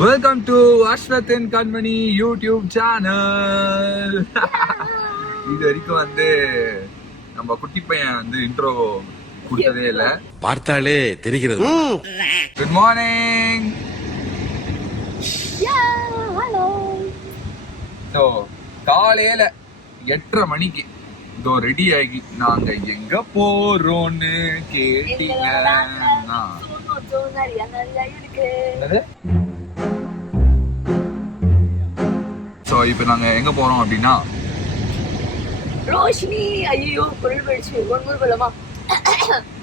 Welcome to அஸ்வத்தின் Kanmani YouTube channel. இது வரைக்கும் வந்து நம்ம குட்டி பையன் வந்து இன்ட்ரோ கொடுத்ததே இல்ல, பார்த்தாலே தெரிகிறது. Good morning. ஸோ காலையில 8:30 மணிக்கு இதோ ரெடி ஆகி நாங்க எங்க போறோம்னு கேட்டீங்கன்னா சோ இப்போ நாங்க எங்க போறோம் அப்படின்னா ரோஷினி. ஐயோ பொருள் போயிடுச்சு. ஒன்று போலாமா?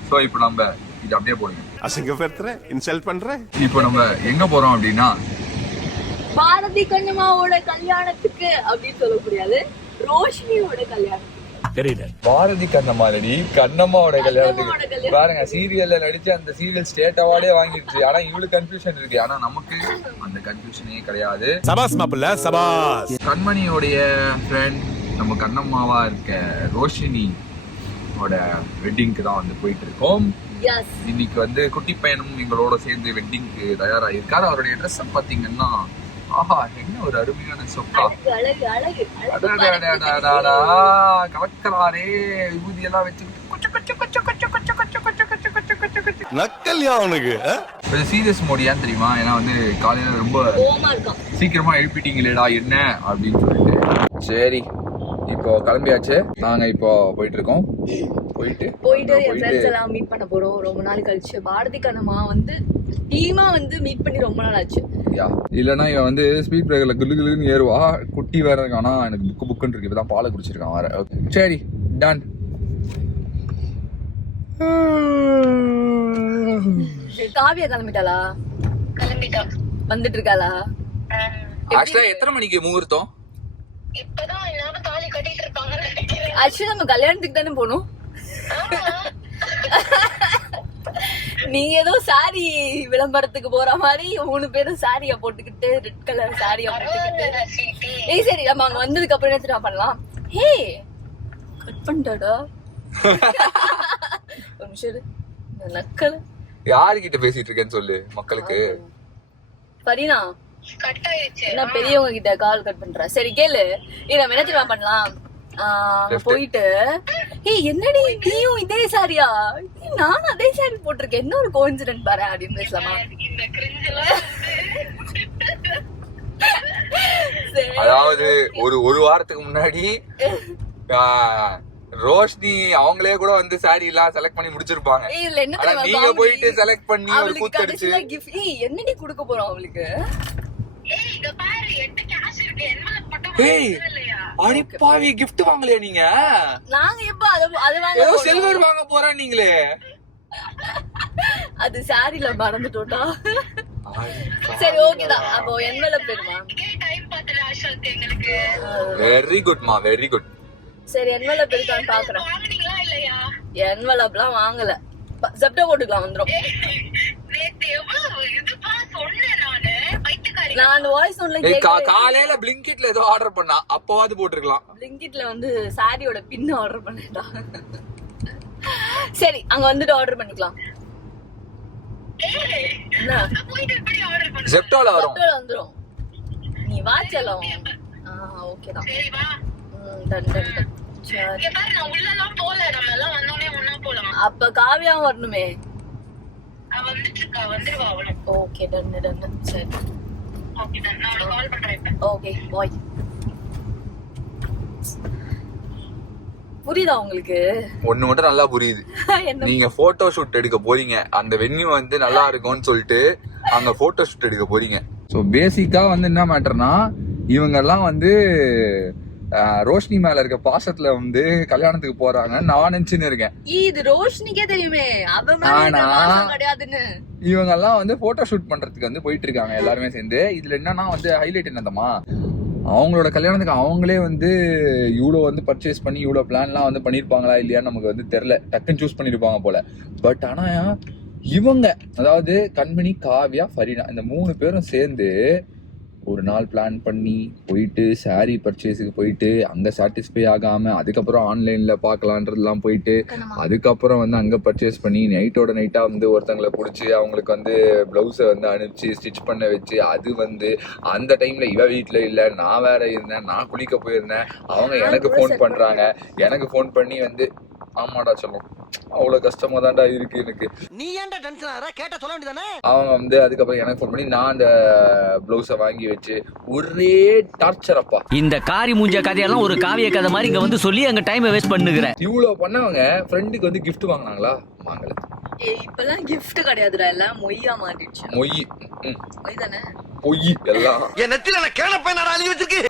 சோ இப்போ நம்ம இது அப்படியே போடுங்க. அசிங்கப்படுத்துற, இன்சல்ட் பண்ற. இப்போ நம்ம எங்க போறோம் அப்படின்னா பாரதி கண்ணம்மாவோட கல்யாணத்துக்கு அப்படின்னு சொல்ல முடியாது, ரோஷினியோட கல்யாணத்துக்கு. தெரியல, பாரதி கண்ணம்மா ரெடி கண்ணம்மாவோட கல்யாணத்துக்கு பாருங்க. சீரியல்ல நடிச்சு அந்த சீரியல் ஸ்டேட் அவார்டே வாங்கிடுச்சு. ஆனா இவளுக்கு கன்ஃபியூஷன் இருக்கு, ஆனா நமக்கு அந்த கன்ஃபியூஷனே கிடையாது. சபாஸ் மாப்பிள்ள சபாஸ். கண்மணியோடைய ஃப்ரெண்ட் நம்ம கண்ணம்மாவா இருக்க ரோஷினி வெட்டிங்க்கு தான் வந்து போயிட்டு இருக்கோம். இன்னைக்கு வந்து குட்டி பையனும் எங்களோட சேர்ந்து வெட்டிங்க்கு தயாராகிருக்காரு. அவருடைய ட்ரெஸ் பாத்தீங்கன்னா ஆஹா, என்ன ஒரு அருமையான சொக்கா. கலக்கறாரே, விபூதி எல்லாம் வச்சு நக்கல்யா அவனுக்கு. கொஞ்சம் சீரியஸ் மோட். ஏன் தெரியுமா? ஏன்னா வந்து காலையில ரொம்ப சீக்கிரமா எழுப்பிட்டீங்களேடா என்ன அப்படின்னு சொல்லிட்டு. சரி, இப்போ கிளம்பியாச்சு. நாங்க இப்போ போயிட்டு இருக்கோம். போயிட்டு என் ஃப்ரெண்ட்ஸ் எல்லாம் மீட் பண்ண போறோம் ரொம்ப நாள் கழிச்சு. பாரதி கண்ணம்மா வந்து டீமா வந்து மீட் பண்ணி ரொம்ப நாள் ஆச்சு. இல்லன்னா இவன் வந்து ஸ்பீட் பிரேக்கர்ல குல்லுன்னு ஏறுவா. குட்டி வேற இருக்கானா, எனக்கு புக்குன்னு இருக்கு. இப்பதான் பாலை குடிச்சிருக்கான் வேற. சரி, டன். காவியா கிளம்பிட்டாளா? கிளம்பிட்டா, வந்துட்டு இருக்காளா? ஆக்சுவலா எத்தனை மணிக்கு முகூர்த்தம்? இப்பதான் எல்லாரும் தாலி கட்டிட்டு இருப்பாங்க. ஆக்சுவலி நம்ம கல்யாணத்துக்கு தானே போகணும். நீங்க ஏதோ சாரி விளம்பரத்துக்கு போற மாதிரி 3 பேரும் சாரிய போட்டுக்கிட்டு, ரெட் கலர் சாரிய போட்டுக்கிட்டு. ஏய் சரி, நம்ம அங்க வந்ததுக்கு அப்புறம் என்ன பண்ணலாம்? ஹே, கட் பண்ணிட்டாடா. ஒரு நிமிஷம், நக்கல் யாருகிட்ட பேசிட்டு இருக்கேன்னு சொல்லு மக்களுக்கு. பரீனா என்ன பெரியவங்க கிட்ட கால் கட் பண்ற? சரி கேளு, இத நம்ம என்ன தெரியுமா பண்ணலாம்? போயிட்டு ஏய் என்னடி நீயும் இதே சாரியா? நானும் அதே சாரி போட்டிருக்கேன், என்ன ஒரு கோஇன்சிடென்ட் பாரு அப்படின்னு பேசலாமா? அதாவது ஒரு வாரத்துக்கு முன்னாடி ரோஷினி அவங்களே கூட வந்து சாரி எல்லாம் செலக்ட் பண்ணி முடிச்சிருப்பாங்க. நீங்க போயிட்டு செலக்ட் பண்ணி ஒரு கூத்தடிச்சு என்னடி குடுக்க போறோம் அவளுக்கு? அடிப்பாவி, gift வாங்கலையா நீங்க? நாங்க எப்ப அது வாங்க ஏதோ சில்வர் வாங்க போறோம் நீங்களே. அது சாரில மறந்துட்டோம்டா. சரி ஓகே தான். அப்போ என்வெலப் வேணுமா? வெரி குட்மா, வெரி குட். சரி என்வெலப் இருக்கான்னு பாக்குறேன். என்வெலப்லாம் வாங்கல, ஜெப்டோ போட்டுக்கலாம் வந்துரும். நான் அந்த வாய்ஸ் ஒன்ல காலையில பிளிங்கிட்ல ஏதோ ஆர்டர் பண்ணா, அப்பவாது போட்டுருக்கலாம். பிளிங்கிட்ல வந்து சாரியோட பின் ஆர்டர் பண்ணேன்டா. சரி அங்க வந்துட்டு ஆர்டர் பண்ணிக்கலாம். ஜெப்டோல வரும், வந்துரும். நீ வா செல்லம். ஓகே தான். சரி வா. Done done done. சரி பாரு, நான் உள்ளலாம் போல, நம்ம எல்லாம் வந்தோனே ஒண்ணா போலாம். அப்ப காவியாவும் வரணுமே. வந்துட்டுக்கா, வந்துருவா அவளே. Okay done done done. சரி ஓகே டன், நான் கால் பண்றேன். Okay bye. புரியுதா உங்களுக்கு? ஒண்ணு மட்டும் நல்லா புரியுது. நீங்க போட்டோ ஷூட் எடுக்க போறீங்க, அந்த வென்யூ வந்து நல்லா இருக்கும்னு சொல்லிட்டு அங்க போட்டோ ஷூட் எடுக்க போறீங்க. சோ பேசிக்கா வந்து என்ன மேட்டர்னா, இவங்க எல்லாம் வந்து ரோஷினி மேல இருக்க பாசத்துல வந்து கல்யாணத்துக்கு போறாங்க நான் நினைச்சுன்னு இருக்கேன். இது ரோஷினிக்கே தெரியுமே அவ மேல பாசம் கிடையாதுன்னு. இவங்க எல்லாம் வந்து போட்டோ ஷூட் பண்றதுக்கு வந்து போயிட்டு இருக்காங்க எல்லாருமே சேர்ந்து. இதுல என்னன்னா வந்து ஹைலைட் என்னதமா, அவங்களோட கல்யாணத்துக்கு அவங்களே வந்து இவ்வளோ வந்து பர்ச்சேஸ் பண்ணி இவ்வளோ பிளான்லாம் வந்து பண்ணியிருப்பாங்களா இல்லையான்னு நமக்கு வந்து தெரில. டக்குன்னு சூஸ் பண்ணியிருப்பாங்க போல. பட் ஆனால் இவங்க, அதாவது கண்மணி, காவ்யா, ஃபரீனா, இந்த 3 பேரும் சேர்ந்து ஒரு நாள் பிளான் பண்ணி போயிட்டு saree பர்ச்சேஸுக்கு போயிட்டு அங்கே சாட்டிஸ்ஃபை ஆகாமல் அதுக்கப்புறம் ஆன்லைனில் பார்க்கலான்றதுலாம் போயிட்டு அதுக்கப்புறம் வந்து அங்கே பர்ச்சேஸ் பண்ணி நைட்டாக வந்து ஒருத்தங்களை பிடிச்சி அவங்களுக்கு வந்து ப்ளவுஸை வந்து அனுப்பிச்சு ஸ்டிச் பண்ண வச்சு அது வந்து அந்த டைமில் இவ வீட்டில் இல்லை, நான் வேற இருந்தேன், நான் குளிக்க போயிருந்தேன், அவங்க எனக்கு ஃபோன் பண்ணுறாங்க, எனக்கு ஃபோன் பண்ணி வந்து ஆமாடா சொல்லும் அவ்வளோ கஷ்டமா தான்டா இருக்கு எனக்கு. நீ ஏன்டா டென்ஷன் ஆற? கேட்ட சொல்ல வேண்டியதானே. அவங்க வந்து அதுக்கப்புறம் எனக்கு ஃபோன் பண்ணி நான் அந்த ப்ளவுஸை வாங்கி வச்சு ஒரே டார்ச்சர் அப்பா. இந்த காரி மூஞ்ச கதையெல்லாம் ஒரு காவிய கதை மாதிரி இங்க வந்து சொல்லி அங்க டைமை வேஸ்ட் பண்ணுகிறேன். இவ்வளோ பண்ணவங்க ஃப்ரெண்டுக்கு வந்து கிஃப்ட் வாங்கினாங்களா? வாங்கல. இப்பெல்லாம் gift கிடையாதுடா, எல்லாம் மொய்யா மாறிடுச்சு. மொய் மொய் தானே, பொய் எல்லாம். என் நெத்தில நான் கேன பையன் அழுகி வச்சிருக்கு.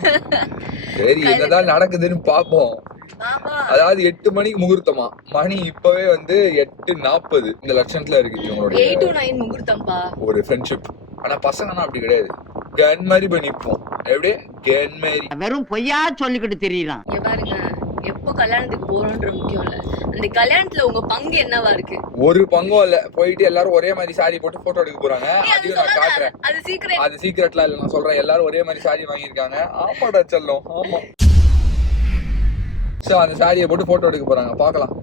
சரி என்னதான் நடக்குதுன்னு பாப்போம். அதாவது 8 மணிக்கு முகூர்த்தமா, மணி இப்பவே வந்து 8:40 இந்த லட்சணத்துல இருக்கு இவங்களோட 8 to 9 முகூர்த்தம்பா ஒரு ஃப்ரெண்ட்ஷிப். ஆனா பசங்கன்னா அப்படி கிடையாது, கன் மாதிரி போய் நிப்போம். எப்படி கன் மாதிரி வெறும் பொய்யா சொல்லிக்கிட்டு தெரியலாம். இங்க பாருங்க, எப்போ கல்யாணத்துக்கு போறோம்ன்ற முக்கியம் இல்ல, அந்த கல்யாணத்துல உங்க பங்கு என்னவா இருக்கு? ஒரு பங்கும் இல்ல. போயிட்டு எல்லாரும் ஒரே மாதிரி சாரி போட்டு போட்டோ எடுக்க போறாங்க. அதையும் நான் காட்டுறேன். அது சீக்ரெட்லாம் இல்ல, நான் சொல்றேன். எல்லாரும் ஒரே மாதிரி சாரி வாங்கியிருக்காங்க. ஆமாடா செல்லம், ஆமா. சோ அந்த சாரியை போட்டு போட்டோ எடுக்க போறாங்க, பாக்கலாம்.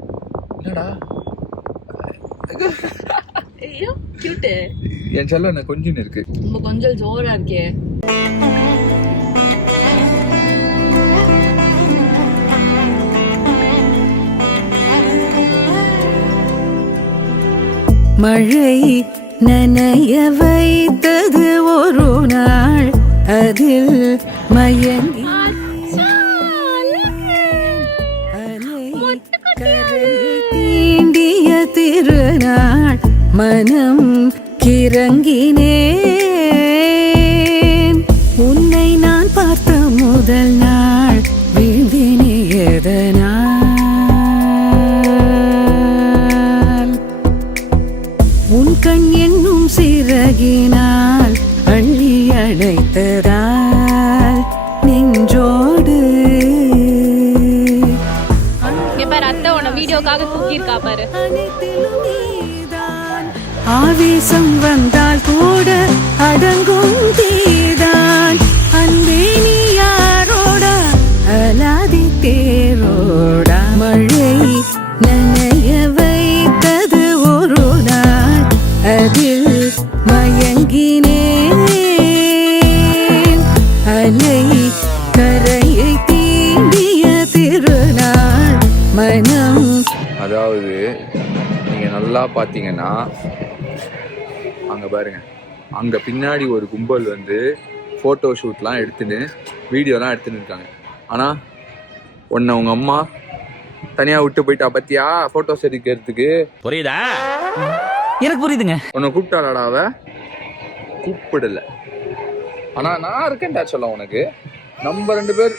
என்னடா ஐயோ கியூட். என் செல்லம் என்ன கொஞ்சம் இருக்கு, ரொம்ப கொஞ்சம் ஜோரா இருக்கே. மழை நனைய வைத்தது ஒரு நாள், அதில் மயங்கி கரையை தீண்டிய திருநாள், மனம் கிறங்கினேன். உன்னை நான் பார்த்த முதல் நாள் வீழ்ந்தினே எதனால், உன் கண் என்னும் சிறகினால் அள்ளி அணைத்ததால் நெஞ்சோடு. வீடியோக்காக தூக்கி இருக்கா பாரு. ஆவேசம் வந்தால் கூட அடங்கும் தீதான், அன்பே நீ யாரோட அலாதி தேரோடா. மழை நனைய வைத்தது ஒரு நாள், அதில் மயங்கினேன். அலை கரையை தீண்டிய திருநாள், மனம். அதாவது நீங்க நல்லா பாத்தீங்கன்னா அங்க பாருங்க, அங்க பின்னாடி ஒரு கும்பல் வந்து போட்டோ ஷூட்லாம் எடுத்துன்னு வீடியோலாம் எடுத்துன்னு இருக்காங்க. ஆனா உன்னை உங்க அம்மா தனியா விட்டு போயிட்டா பத்தியா போட்டோஸ் எடுக்கிறதுக்கு. புரியுதா? எனக்கு புரியுதுங்க. உன்னை கூப்பிட்டாளாடா? அவ கூப்பிடல. ஆனா நான் இருக்கேன்டா சொல்ல உனக்கு. நம்ம 2 பேர்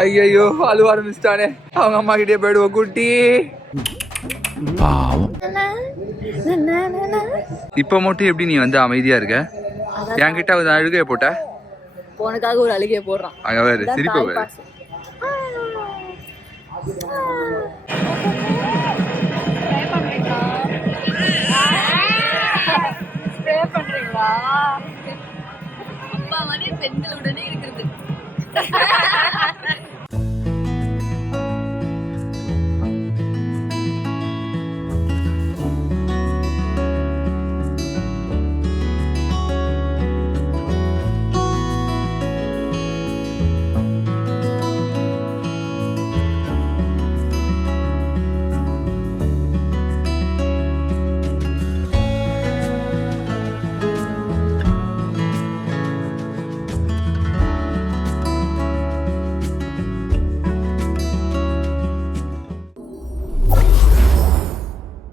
ஐயோ அழுவ ஆரம்பிச்சிட்டானே. அவங்க அம்மா கிட்டே போயிடுவோம் குட்டி. இப்ப மட்டும் எப்படி நீ வந்து அமைதியா இருக்க? என்கிட்ட ஒரு அழுகைய போட்ட, உனக்காக ஒரு அழுகைய போடுறான். அங்க வேறு சிரிப்பு வேறு. அப்பா மாதிரி பெண்களுடனே இருக்கிறது.